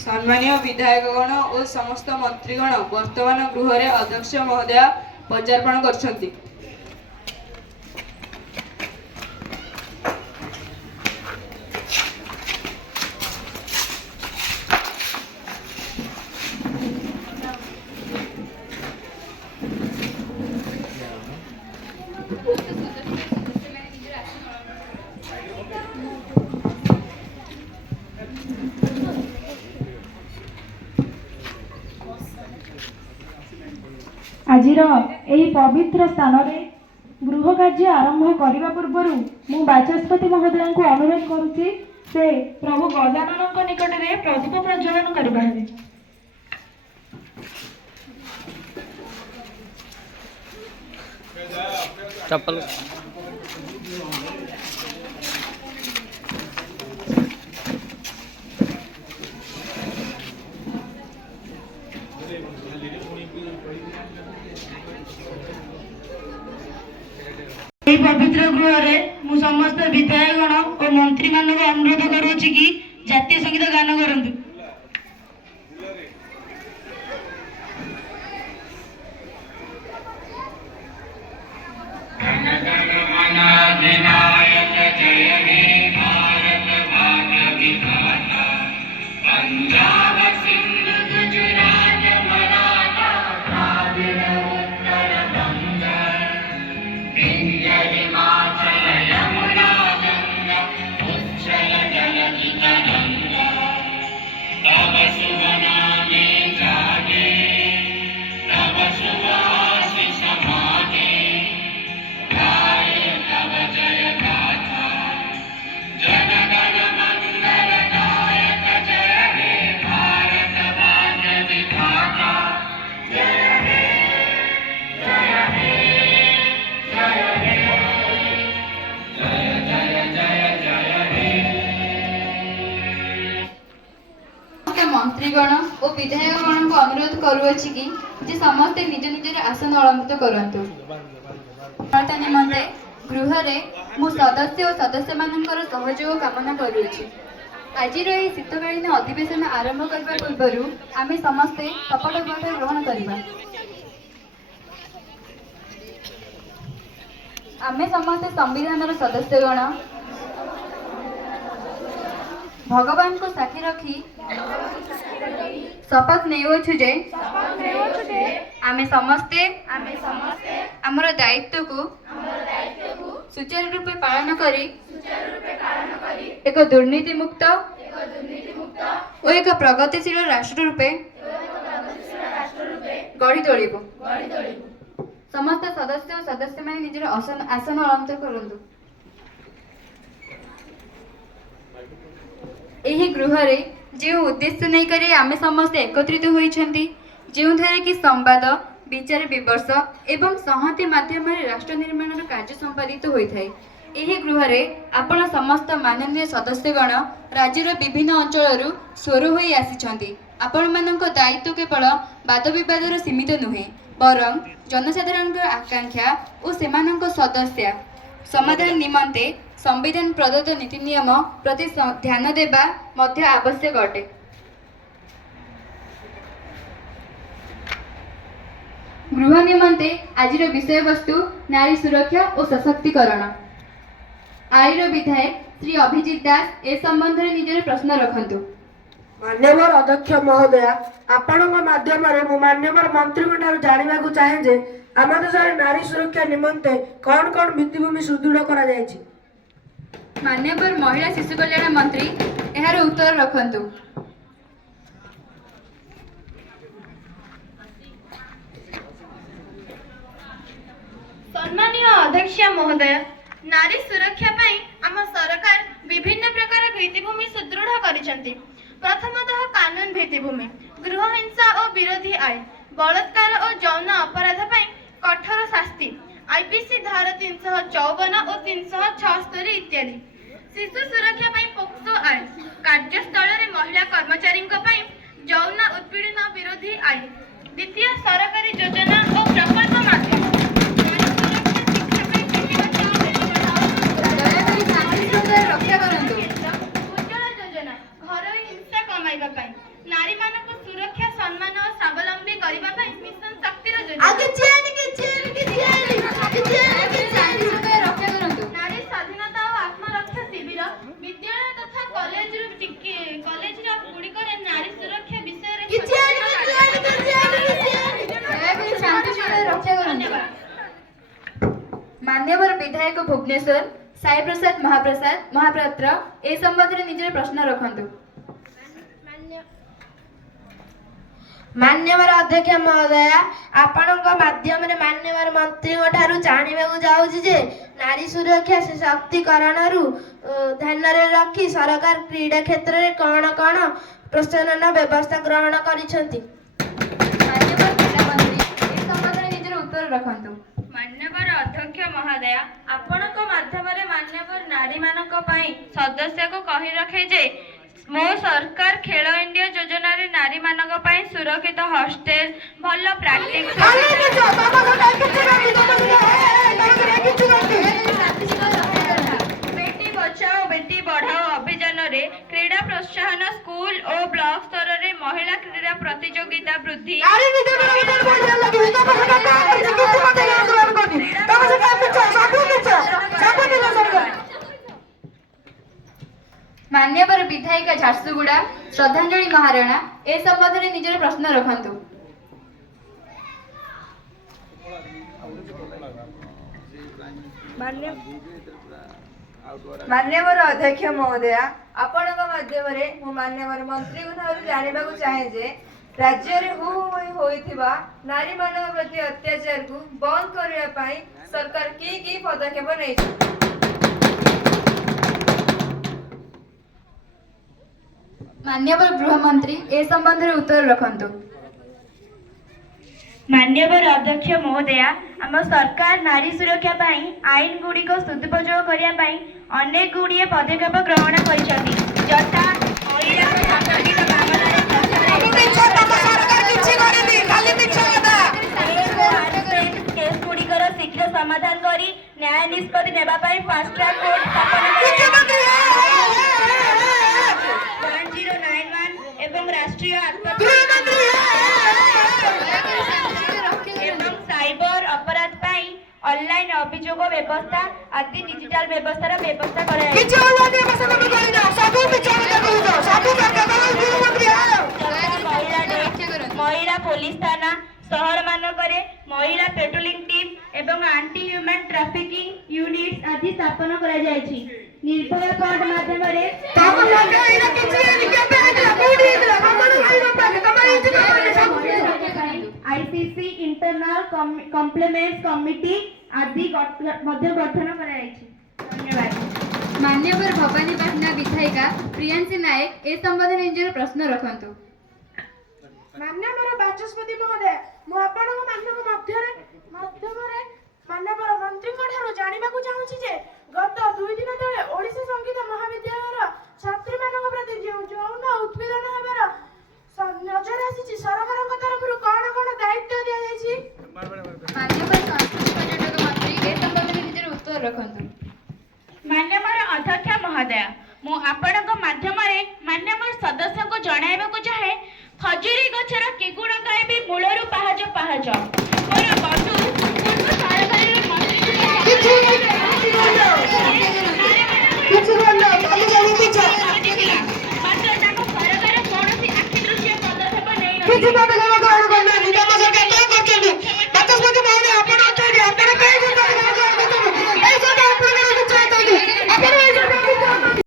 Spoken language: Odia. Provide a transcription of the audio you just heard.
सम्मानीय विधायकगण और समस्त मंत्रीगण वर्तमान गृह अध्यक्ष महोदय पदार्पण करछंती। आजिर एही पवित्र स्थान में गृह कार्य आरंभ करने पूर्व मु बाचस्पति महोदय को अनुरोध करुच्ची से प्रभु गजानन निकट में प्रदीप प्रज्वलन करें। चप्पल पवित्र गृह मु समस्त विधायकगण और मंत्री मान अनुरोध करुच्ची कि जातीय संगीत गान करंतु। मंत्रीगण और विधायकगण को अनुरोध करुअछि कि जे समस्ते निज निजर आसन अलंकृत करंतु। निमंते गृह रे मु सदस्य और सदस्य मानकर सहयोग कामना करुअछि। आजिर एही शीतकालीन अधिवेशन आरंभ करबा पूर्व आमे समस्ते शपथ ग्रहण करिबा। आमे समस्ते संविधान सदस्यगण भगवान को साक्षी रखी शपथ नेउछु जे आमे समस्ते हमर दायित्व को सुचारू रूपे पालन करी एक दुर्नीति मुक्त और एक प्रगतिशील राष्ट्र रूपे गढ़ी तोलिबो। समस्त सदस्य और सदस्य माने निजर आसन अलंकृत करंतु। एही गृह रे जो उद्देश्य नहीं करे आमे समस्त एकत्रित होइछंती जो थारे कि संवाद विचार विमर्श एवं संहति माध्यम राष्ट्र निर्माण कार्य संपादित होइथाय। एही गृह रे आपण समस्त माननीय सदस्यगण राज्यर विभिन्न अंचल स्वर होई आसिछंती। आपण मानक दायित्व केवल वाद विवादर सीमित नुहे बरं जनसाधारण आकांक्षा और सेमानक सदस्य समाधान निमंते संविधान प्रदत्त नीति नियम प्रति ध्यान देवा मध्य आवश्यक अटे। गृह निमंते आजिर विषय वस्तु नारी सुरक्षा और सशक्तिकरण। आईर विधायक श्री अभिजीत दास ए संबंध में निजर प्रश्न रखंतु। मान्यवर अध्यक्ष महोदय आपण माध्यम मान्यवर मंत्री जानवा चाहे जे आम देश नारी सुरक्षा निमंते कौन कौन भित्तिभूमि सुदृढ़ करा जायछि। मान्यवर महिला शिशु कल्याण मंत्री एहार उत्तर रखंतु। सम्मानीय अध्यक्ष महोदय नारी सुरक्षा पाई आम सरकार विभिन्न प्रकार भित्तिभूमि सुदृढ़ करिसंती। प्रथमतः कानून भित्तिभूमि गृह हिंसा और विरोधी आईन बलात्कार और यौन अपराध पाई कठोर शास्ति आईपीसी धारा 354 और 376 इत्यादि। शिशु सुरक्षा पाई पोक्सो आईन कार्यस्थल रे महिला कर्मचारी यौन उत्पीड़न विरोधी आईन। द्वितीय सरकारी योजना और प्रकल्प माध्यम ମାନ୍ୟବର ବିଧାୟକ ଭୁବନେଶ୍ୱର ସାଇ ପ୍ରସାଦ ମହାପାତ୍ର ଏ ସମ୍ବନ୍ଧରେ ନିଜର ପ୍ରଶ୍ନ ରଖନ୍ତୁ। ମାନ୍ୟବର ଅଧ୍ୟକ୍ଷ ମହୋଦୟ, ଆପଣଙ୍କ ମାଧ୍ୟମରେ ମାନ୍ୟବର ମନ୍ତ୍ରୀଙ୍କ ଠାରୁ ଜାଣିବାକୁ ଯାଉଛି ଯେ ନାରୀ ସୁରକ୍ଷା ସଶକ୍ତିକରଣରୁ ଧ୍ୟାନରେ ରଖି ସରକାର କ୍ରୀଡ଼ା କ୍ଷେତ୍ରରେ କ'ଣ କ'ଣ ପ୍ରୋତ୍ସାହନ ବ୍ୟବସ୍ଥା ଗ୍ରହଣ କରିଛନ୍ତି। ମାନ୍ୟବର କ୍ରୀଡ଼ାମନ୍ତ୍ରୀ ଏ ସମ୍ବନ୍ଧରେ ନିଜର ଉତ୍ତର ରଖନ୍ତୁ। ମାନ୍ୟବର ଅଧ୍ୟକ୍ଷ ମହୋଦୟ, ଆପଣଙ୍କ ମାଧ୍ୟମରେ ମାନ୍ୟବର ନାରୀମାନଙ୍କ ପାଇଁ ସଦସ୍ୟକୁ କହି ରଖେ ଯେ ମୋ ସରକାର ଖେଳ ଇଣ୍ଡିଆ ଯୋଜନାରେ ନାରୀମାନଙ୍କ ପାଇଁ ସୁରକ୍ଷିତ ହଷ୍ଟେଲ, ଭଲ ପ୍ରାକ୍ଟିସ ବେଟି ବଚାଓ ବେଟି ପଢ଼ାଓ ଅଭିଯାନରେ କ୍ରୀଡ଼ା ପ୍ରୋତ୍ସାହନ, ସ୍କୁଲ ଓ ବ୍ଲକ ସ୍ତରରେ ମହିଳା କ୍ରୀଡ଼ା ପ୍ରତିଯୋଗିତା ବୃଦ୍ଧି, ମାନ୍ୟବର ବିଧାୟିକା ଝାରସୁଗୁଡ଼ା ଶ୍ରଦ୍ଧାଞ୍ଜଳି ମହାରଣା ଏ ସମ୍ବନ୍ଧରେ ନିଜର ପ୍ରଶ୍ନ ରଖନ୍ତୁ। ମାନ୍ୟବର ଅଧ୍ୟକ୍ଷ ମହୋଦୟ, ଆପଣଙ୍କ ମାଧ୍ୟମରେ ମୁଁ ମାନ୍ୟବର ମନ୍ତ୍ରୀଙ୍କ ଠାରୁ ଜାଣିବାକୁ ଚାହେଁ ଯେ ରାଜ୍ୟରେ ହୋଇଥିବା ନାରୀମାନଙ୍କ ପ୍ରତି ଅତ୍ୟାଚାରକୁ ବନ୍ଦ କରିବା ପାଇଁ ସରକାର କି ପଦକ୍ଷେପ ନେଇଛନ୍ତି। ମାନ୍ୟବର ଗୃହମନ୍ତ୍ରୀ ଏ ସମ୍ବନ୍ଧରେ ଉତ୍ତର ରଖନ୍ତୁ। ମାନ୍ୟବର ଅଧ୍ୟକ୍ଷ ମହୋଦୟ, ଆମ ସରକାର ନାରୀ ସୁରକ୍ଷା ପାଇଁ ଆଇନ ଗୁଡ଼ିକ ସଦୁପଯୋଗ କରିବା ପାଇଁ ଅନେକ ଗୁଡ଼ିଏ ପଦକ୍ଷେପ ଗ୍ରହଣ କରିଛନ୍ତି, ଯଥା ମହିଳାଙ୍କ ସାମ୍ପ୍ରତିକ ମାମଲାରେ କେସ୍ ଗୁଡ଼ିକର ଶୀଘ୍ର ସମାଧାନ କରି ନ୍ୟାୟ ନିଷ୍ପତ୍ତି ନେବା ପାଇଁ ଫାଷ୍ଟ ଟ୍ରାକ୍ କୋର୍ଟ ସ୍ଥାପନ 1091 ଏବଂ ରାଷ୍ଟ୍ରୀୟ ଏବଂ ସାଇବର ଅପରାଧ ପାଇଁ ଅନଲାଇନ ଅଭିଯୋଗ ବ୍ୟବସ୍ଥା ଆଦି ଡିଜିଟାଲ ବ୍ୟବସ୍ଥାର ବ୍ୟବସ୍ଥା କରାଯାଇଛି। ମହିଳା ପୋଲିସ ଥାନା, ସହରମାନଙ୍କରେ ମହିଳା ପେଟ୍ରୋଲିଂ ଟିମ୍ ଏବଂ ଆଣ୍ଟି ହ୍ୟୁମାନ୍ ଟ୍ରାଫିକିଂ ୟୁନିଟ୍ ଆଦି ସ୍ଥାପନ କରାଯାଇଛି। ନିର୍ଭୟା ଫଣ୍ଡ ମାଧ୍ୟମରେ ଆଇସିସି ଇଣ୍ଟରନାଲ କମ୍ପ୍ଲେମେଣ୍ଟ କମିଟି ଆଦି ମଧ୍ୟ ଗଠନ କରାଯାଇଛି। ଧନ୍ୟବାଦ। ମାନ୍ୟବର ଭବାନୀପାଟଣା ବିଧାୟିକା ପ୍ରିୟାଂଶୀ ନାୟକ ଏ ସମ୍ବନ୍ଧରେ ନିଜର ପ୍ରଶ୍ନ ରଖନ୍ତୁ। ମାନ୍ୟବର ବାଚସ୍ପତି ମହୋଦୟ, ମୁଁ ଆପଣଙ୍କ ମାଧ୍ୟମରେ ମାନ୍ୟବର ମନ୍ତ୍ରୀଙ୍କ ଠାରୁ ଜାଣିବାକୁ ଚାହୁଁଛି ଯେ ଗତ 2 ଦିନ ତଳେ ଓଡ଼ିଶା ସଙ୍ଗୀତ ମହାବିଦ୍ୟାଳୟର ଛାତ୍ରୀମାନଙ୍କ ପ୍ରତି ଯେଉଁ ଯୌନ ଉତ୍ପୀଡ଼ନ ହେବାର ନଜର ଆସିଛି, ସରକାରଙ୍କ ତରଫରୁ କ'ଣ ଦାୟିତ୍ୱ ଦିଆଯାଇଛି। ମାନ୍ୟବର ସଂସ୍କୃତି ପର୍ଯ୍ୟଟକ ମନ୍ତ୍ରୀ ଏ ସମ୍ବନ୍ଧରେ ନିଜର ଉତ୍ତର ରଖନ୍ତୁ। ମାନ୍ୟବର ଅଧ୍ୟକ୍ଷ ମହୋଦୟ, ମୁଁ ଆପଣଙ୍କ ମାଧ୍ୟମରେ ମାନ୍ୟବର ସଦସ୍ୟଙ୍କୁ ଜଣାଇବାକୁ ଚାହେଁ, ଖଜୁରୀ ଗଛର କି ଗୁଣ ଗାଇବି ମୂଳରୁ ପାହାଚ ପାହାଚ। ମୋର ବନ୍ଧୁ ପୂର୍ବ ସରକାରରେ ମନ୍ତ୍ରୀ ମାତ୍ର ତାଙ୍କ ସରକାର କୌଣସି ଆଖି ଦୃଶ୍ୟ ପଦକ୍ଷେପ ନେଇନଥିଲେ।